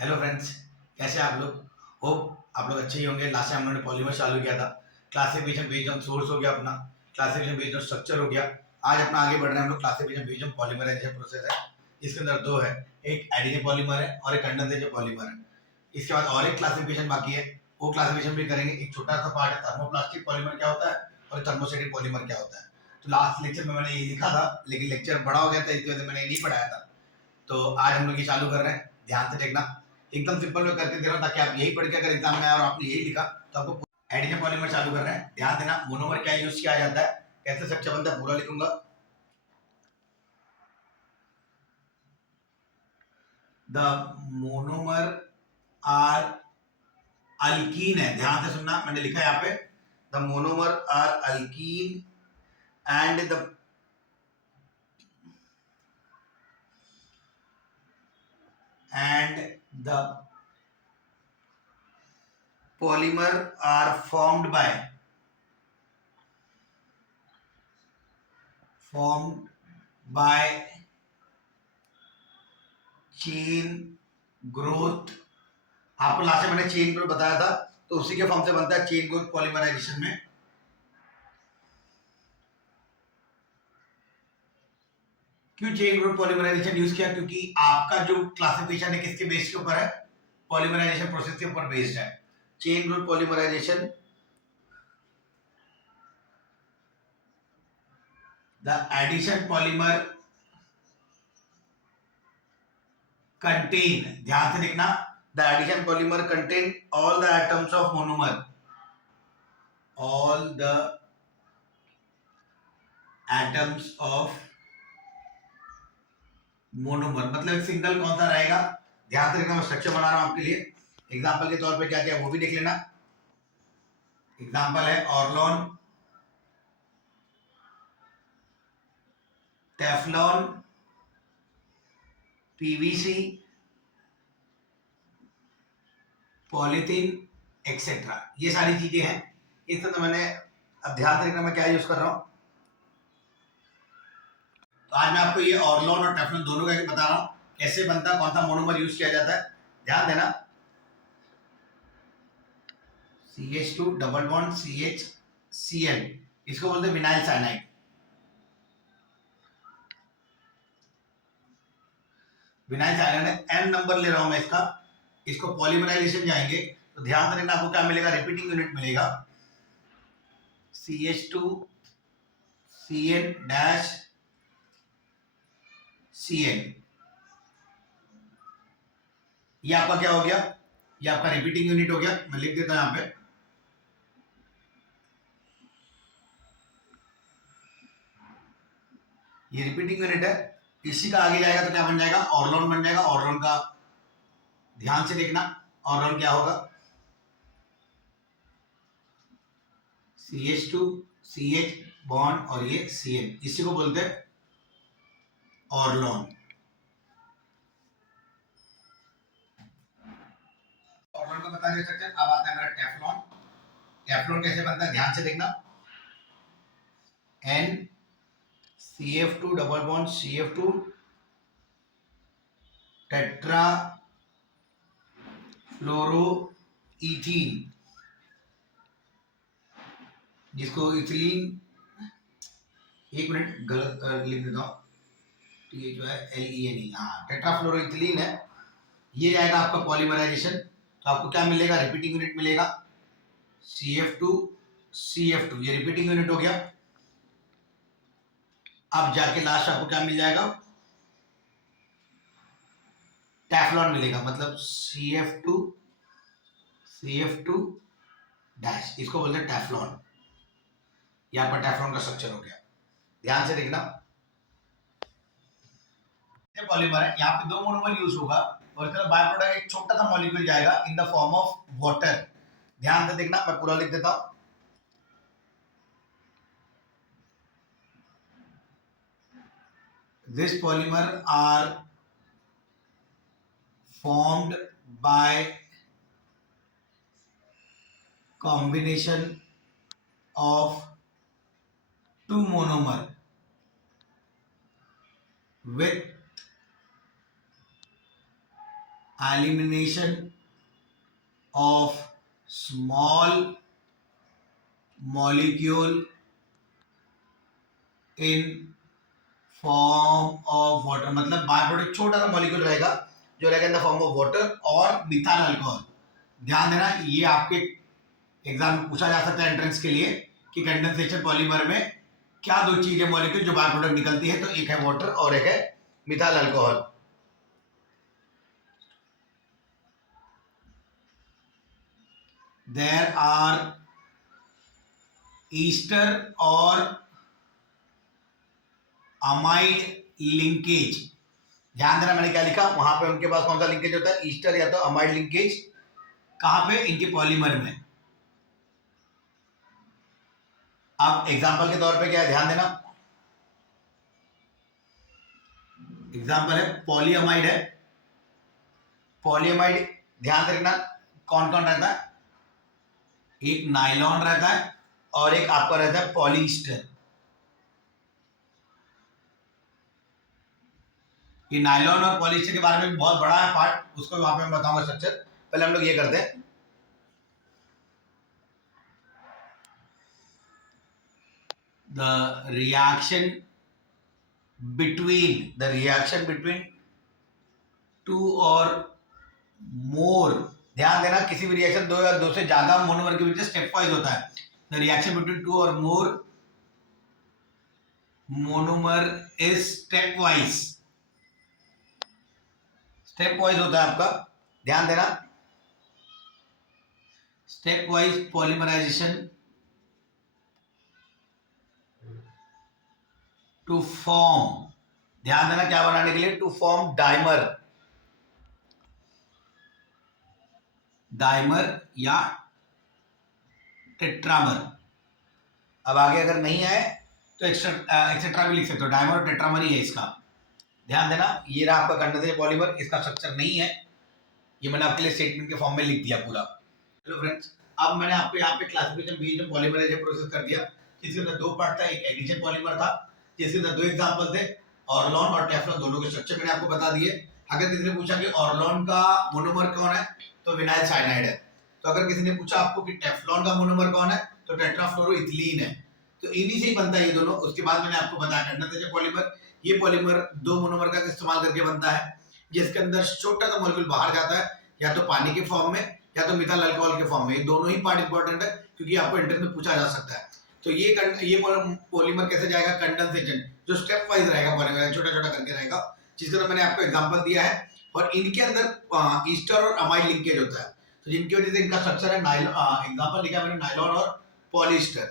Hello friends, कैसे हैं आप लोग। होप आप लोग अच्छे ही होंगे। लास्ट टाइम हम लोगों ने पॉलीमर चालू किया था। क्लासिफिकेशन बेस्ड ऑन सोर्स हो गया अपना, क्लासिफिकेशन बेस्ड ऑन स्ट्रक्चर हो गया। आज अपना आगे बढ़ रहे हैं हम लोग। Classification based on polymerization process है। इसके अंदर दो है, एक एडिनिव पॉलीमर है और एक कंडेंसेशन पॉलीमर है। इसके बाद और एक क्लासिफिकेशन बाकी है, वो क्लासिफिकेशन भी करेंगे। एक छोटा सा पार्ट है थर्मोप्लास्टिक पॉलीमर क्या होता है और थर्मोस्टेटिक पॉलीमर क्या होता है। तो लास्ट लेक्चर में मैंने ये लिखा था, लेकिन लेक्चर बड़ा हो गया था, इसकी वजह से मैंने नहीं पढ़ाया था। तो आज हम लोग ये चालू कर रहे हैं, ध्यान से देखना। एकदम सिंपल में करके दे रहा हूँ ताकि आप यही पढ़ के अगर एग्जाम में आया और आपने यही लिखा तो आपको। एडिशन पॉलीमर चालू कर रहे हैं, ध्यान देना। मोनोमर क्या यूज किया जाता है, कैसे स्ट्रक्चर बनता है, पूरा लिखूंगा। द मोनोमर आर अल्कीन है, ध्यान से सुनना, मैंने लिखा है यहाँ पे the monomer are alkene and the polymer are formed by chain growth. आपको लास्ट में मैंने चेन ग्रोथ बताया था, तो उसी के फॉर्म से बनता है चेन ग्रोथ पॉलीमराइजेशन में। क्यों चेन ग्रोथ पॉलीमराइजेशन यूज किया? क्योंकि आपका जो क्लासिफिकेशन है किसके बेस के ऊपर है, पॉलीमराइजेशन प्रोसेस के ऊपर बेस्ड है। Chain growth polymerization, the addition polymer contain, ध्यान से देखना, the addition polymer contain all the atoms of monomer, all the atoms of monomer. मतलब एक सिंगल कौन सा रहेगा, ध्यान से देखना। मैं स्ट्रक्चर बना रहा हूं आपके लिए, एग्जांपल के तौर पे क्या क्या है वो भी देख लेना। एग्जांपल है Orlon, Teflon, PVC, polythene etcetera, ये सारी चीजें हैं। इस तरह मैंने, अब ध्यान से देखना मैं क्या यूज कर रहा हूं। तो आज मैं आपको ये ऑर्लॉन और टेफ्लॉन दोनों का बता रहा हूं, कैसे बनता है, कौन सा मोनोमर यूज किया जाता है। ध्यान देना, CH2 डबल बॉन्ड CHCl, इसको बोलते हैं विनाइल साइनाइड। विनाइल साइनाइड है, n नंबर ले रहा हूं मैं इसका। इसको पॉलीमराइजेशन जाएंगे तो ध्यान रखना, आपको क्या मिलेगा, रिपीटिंग यूनिट मिलेगा CH2CN-Cl। ये आपका क्या हो गया, ये आपका रिपीटिंग यूनिट हो गया। मैं लिख देता हूं यहां पे, ये रिपीटिंग यूनिट है। इसी का आगे जाएगा तो क्या बन जाएगा, ऑर्लॉन बन जाएगा। ऑर्लॉन का ध्यान से देखना, ऑर्लॉन क्या होगा, CH2CH बॉन्ड और ये Cn, इसी को बोलते हैं ऑर्लॉन। ऑर्लॉन का बता दे सकते हैं। अब आता है मेरा टेफ्लॉन। टेफ्लॉन कैसे बनता है, ध्यान से देखना, NCF2 double bond CF2 tetra फ्लोरोइथीन, जिसको इथिलीन, एक मिनट गलत लिख देता हूँ, ये जो है LENE, हाँ टेट्राफ्लोरोइथिलीन है। ये जाएगा आपका पॉलीमराइजेशन, तो आपको क्या मिलेगा, रिपीटिंग यूनिट मिलेगा CF2CF2, ये रिपीटिंग यूनिट हो गया। अब जाके लास्ट आपको क्या मिल जाएगा, टेफ्लॉन मिलेगा, मतलब CF2 डैश, इसको बोलते हैं टेफ्लॉन। यहाँ पर टेफ्लॉन का स्ट्रक्चर हो गया, ध्यान से देखना। पॉलीमर है, यहाँ पे दो मोनोमर यूज होगा और इसका बाय प्रोडक्ट एक छोटा सा मॉलिक्यूल जाएगा in the form of water. ध्यान से देखना, मैं पूरा लिख देता हूं। This polymer are formed by combination of two monomer with elimination of small molecule in form of water, मतलब बाय प्रोडक्ट छोटा सा मॉलिक्यूल रहेगा जो रहेगा in the form of water और मिथाइल अल्कोहल। ध्यान देना, ये आपके एग्जाम में पूछा जा सकता है एंट्रेंस के लिए कि कंडेंसेशन पॉलीमर में क्या दो चीजें मॉलिक्यूल जो बाय प्रोडक्ट निकलती है, तो एक है वाटर और एक है methyl alcohol. There are ester और अमाइड लिंकेज। ध्यान देना, मैंने क्या लिखा वहां पे उनके पास कौन सा लिंकेज होता है, ईस्टर या तो अमाइड लिंकेज। कहां पे, इनके पॉलीमर में। अब एग्जांपल के तौर पे क्या है, ध्यान देना, एग्जांपल है पॉलीअमाइड है। पॉलीअमाइड ध्यान से रखना कौन कौन रहता है, एक नायलॉन रहता है और एक आपका रहता है पॉलीस्टर। ये नायलॉन और पॉलीस्टर के बारे में बहुत बड़ा है पार्ट, उसको वहां पे मैं बताऊंगा स्ट्रक्चर। पहले हम लोग ये करते हैं, द रिएक्शन बिटवीन टू और मोर। ध्यान देना, किसी भी रिएक्शन दो या दो से ज्यादा मोनोमर के बीच स्टेप वाइज होता है। द रिएक्शन बिटवीन टू और more monomer is step wise होता है आपका। ध्यान देना, step wise polymerization to form, ध्यान देना क्या बनाने के लिए, टू फॉर्म डाइमर या टेट्रामर। अब आगे अगर नहीं आए तो एक्सेट्रा भी लिख सकते हो, डाइमर और टेट्रामर ही है इसका। ध्यान देना, ये रहा आपका कंडेंसेशन पॉलीमर, इसका स्ट्रक्चर नहीं है, ये मैंने आपके लिए स्टेटमेंट के फॉर्म में लिख दिया पूरा। हेलो फ्रेंड्स, अब मैंने आपको यहाँ पे क्लासिफिकेशन बेस्ड पॉलीमराइजेशन प्रोसेस कर दिया, जिसके अंदर दो पार्ट था, एक एडिशन पॉलीमर था जिसके अंदर दो एग्जांपल थे, ऑर्लॉन और टेफ्लॉन, दोनों के स्ट्रक्चर मैंने आपको बता दिए। अगर किसी ने पूछा कि ऑर्लॉन का मोनोमर कौन है, तो विनाइल साइनाइड है। तो अगर किसी ने पूछा आपको कि टेफ्लॉन का मोनोमर कौन है, तो टेट्राफ्लोरोइथिलीन है। तो इन्हीं से ही बनता है ये दोनों। उसके बाद मैंने आपको बताया कंडेंसेशन पॉलीमर, ये पॉलीमर दो मोनोमर का इस्तेमाल करके बनता है, जिसके अंदर छोटा सा मॉलिक्यूल बाहर जाता है, या तो पानी के फॉर्म में या तो मिथाइल अल्कोहल के फॉर्म में। ये दोनों ही पार्ट इंपॉर्टेंट है क्योंकि आपको एंट्रेंस में पूछा जा सकता है। तो ये पॉलीमर कैसे जाएगा, कंडेंसेशन, जो स्टेप वाइज रहेगा पॉलीमर, छोटा छोटा करके रहेगा, जिसके अंदर मैंने आपको एग्जांपल दिया है। और इनके अंदर ईस्टर और अमाइड लिंकेज होता है, तो जिनकी वजह से इनका स्ट्रक्चर है एग्जांपल लिखा मैंने नायलॉन और पॉलीस्टर।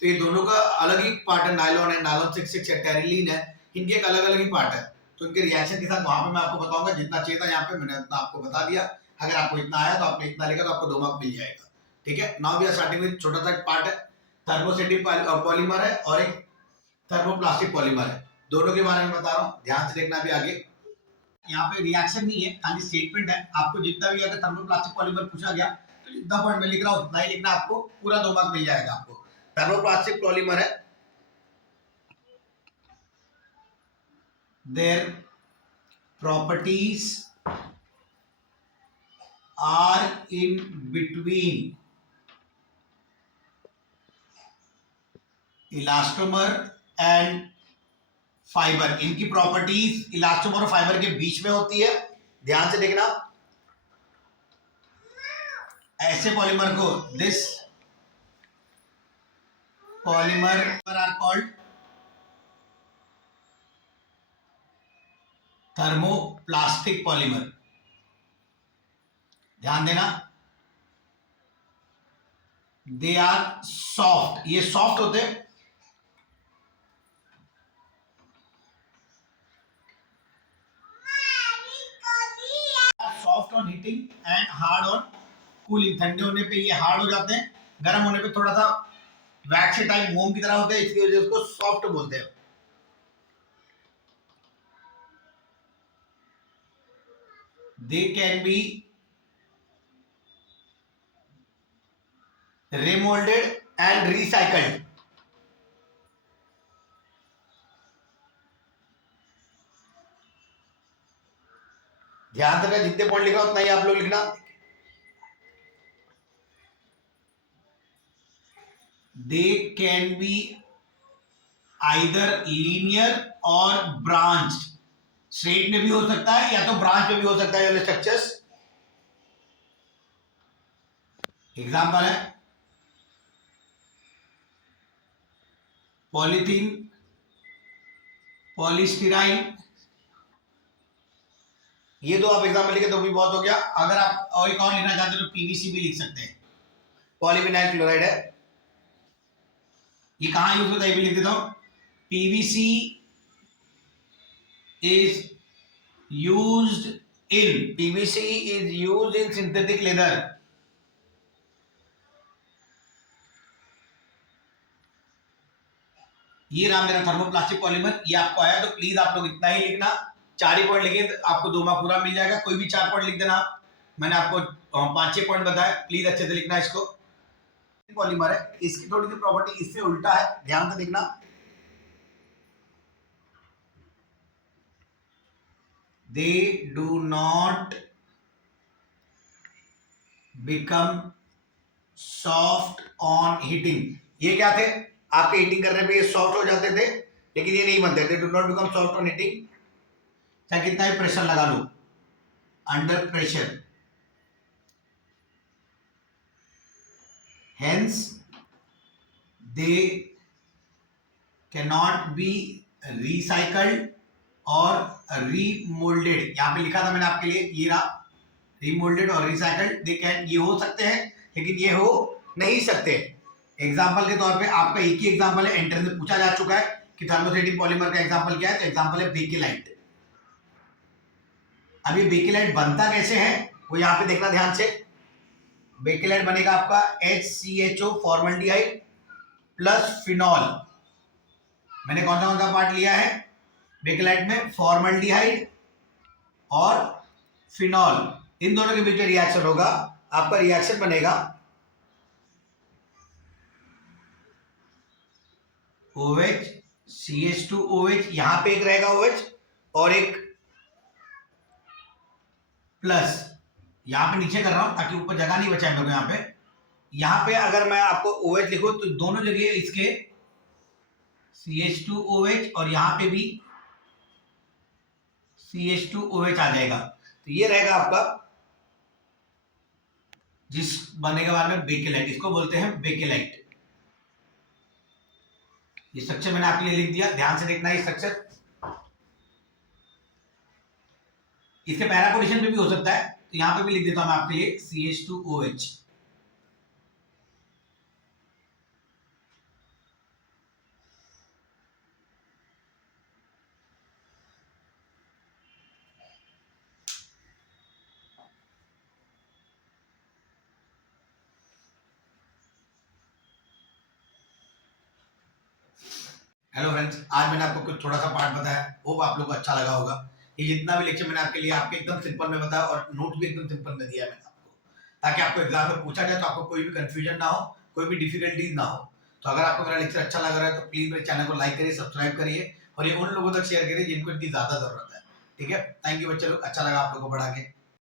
तो ये दोनों का अलग ही पार्ट है, नायलॉन है, नायलॉन 6 है, टेरिलीन है, इनके एक अलग अलग ही पार्ट है। तो इनके रिएक्शन के साथ वहां पे मैं आपको बताऊंगा, जितना चाहिए था यहाँ पे मैंने उतना आपको बता दिया। अगर आपको इतना आया तो आपने इतना लिखा तो आपको 2 मार्क मिल जाएगा। ठीक है, now we are starting with छोटा सा पार्ट है, थर्मोसेटिव पॉलीमर है और एक थर्मोप्लास्टिक पॉलीमर है। दोनों के बारे में बता रहा हूँ, ध्यान से देखना भी आगे। यहाँ पे रिएक्शन नहीं है, खाली स्टेटमेंट है। आपको जितना भी अगर थर्मोप्लास्टिक पॉलीमर पूछा गया तो जितना पॉइंट में लिख रहा हूँ उतना ही लिखना, आपको पूरा 2 मार्क मिल जाएगा आपको। थर्मोप्लास्टिक पॉलीमर है, their properties are in between elastomer and fibre. इनकी प्रॉपर्टीज इलास्टोमर और फाइबर के बीच में होती है। ध्यान से देखना, ऐसे पॉलीमर को, this polymer are called thermoplastic polymer. ध्यान देना, दे आर सॉफ्ट, ये सॉफ्ट होते हैं, soft on heating and hard on cooling. ठंडे होने पे ये हार्ड हो जाते हैं, गर्म होने पे थोड़ा सा वैक्स टाइप मोम की तरह होते हैं, इसकी वजह से उसको सॉफ्ट बोलते हैं। They can be remolded and recycled। ध्यान से जितने पॉइंट लिखा उतना ही आप लोग लिखना। They can be either linear और ब्रांच, स्ट्रेट में भी हो सकता है या तो ब्रांच में भी हो सकता है स्ट्रक्चर्स। एग्जाम्पल है पॉलीथीन, पॉलीस्टीराइन, ये दो आप एग्जाम्पल लिखे तो भी बहुत हो गया। अगर आप और एक और लिखना चाहते हो तो पीवीसी भी लिख सकते हैं, पॉलीविनाइल क्लोराइड है। ये कहां यूज होता है ये भी लिख देता हूं। PVC is used in synthetic leather। ये रहा मेरा थर्मोप्लास्टिक पॉलीमर। ये आपको आया तो प्लीज आप लोग इतना ही लिखना, 4 ही पॉइंट लिखे तो आपको 2 मार्क पूरा मिल जाएगा। कोई भी 4 पॉइंट लिख देना, मैंने आपको 5-6 पॉइंट बताया, प्लीज अच्छे से लिखना इसको। पॉलीमर है, इसकी थोड़ी सी प्रॉपर्टी इससे उल्टा है, ध्यान से देखना। They do not become soft on heating. ये क्या थे, आपके हीटिंग करने पे ये सॉफ्ट हो जाते थे, लेकिन ये नहीं बनते थे। Do not become soft on heating, चाहे कितना भी प्रेशर लगा लो, under pressure. Hence they can not be recycled और रीमोल्डेड। यहां पे लिखा था मैंने आपके लिए, ये रहा रीमोल्डेड और रिसाइकल्ड। दे कैन, ये हो सकते हैं लेकिन ये हो नहीं सकते। एग्जाम्पल के तौर पे आपका एक ही एग्जाम्पल है, एंट्रेंस में पूछा जा चुका है कि थर्मोसेटिंग पॉलीमर का एग्जाम्पल क्या है, तो एग्जाम्पल है बेकेलाइट। अब ये बेकेलाइट बनता कैसे है वो यहाँ पे देखना ध्यान से। बेकेलाइट बनेगा आपका HCHO फॉर्मल्डिहाइड प्लस फिनॉल। मैंने कौन सा पार्ट लिया है बेकेलाइट में, फॉर्मल्डिहाइड और फिनॉल, इन दोनों के बीच में रिएक्शन होगा, आपका रिएक्शन बनेगा OH CH2OH। यहां पे एक रहेगा OH और एक प्लस, यहां पे नीचे कर रहा हूं ताकि ऊपर जगह नहीं बचा मेरे को। यहां पे अगर मैं आपको OH लिखूं तो दोनों जगह इसके CH2OH और यहां पे भी CH2OH आ जाएगा। तो ये रहेगा आपका जिस बनने के बाद में बेकेलाइट, इसको बोलते हैं बेकेलाइट। ये स्ट्रक्चर मैंने आपके लिए लिख दिया, ध्यान से देखना। ये स्ट्रक्चर इसके पैरा पोजीशन पे भी हो सकता है, तो यहां पे भी लिख देता हूं मैं आपके लिए CH2OH। हेलो फ्रेंड्स, आज मैंने आपको कुछ थोड़ा सा पार्ट बताया, होप आप लोगों को अच्छा लगा होगा। ये जितना भी लेक्चर मैंने आपके लिए आपके एकदम सिंपल में बताया और नोट भी एकदम सिंपल में दिया है मैंने आपको, ताकि आपको एग्जाम में पूछा जाए तो आपको कोई भी कंफ्यूजन ना हो, कोई भी डिफिकल्टीज ना हो। तो अगर आपको मेरा लेक्चर अच्छा लग रहा है तो प्लीज मेरे चैनल को लाइक करिए, सब्सक्राइब करिए और ये उन लोगों तक शेयर करिए जिनको इतनी ज्यादा जरूरत है। ठीक है, थैंक यू बच्चे लोग, अच्छा लगा आप लोगों को पढ़ा के।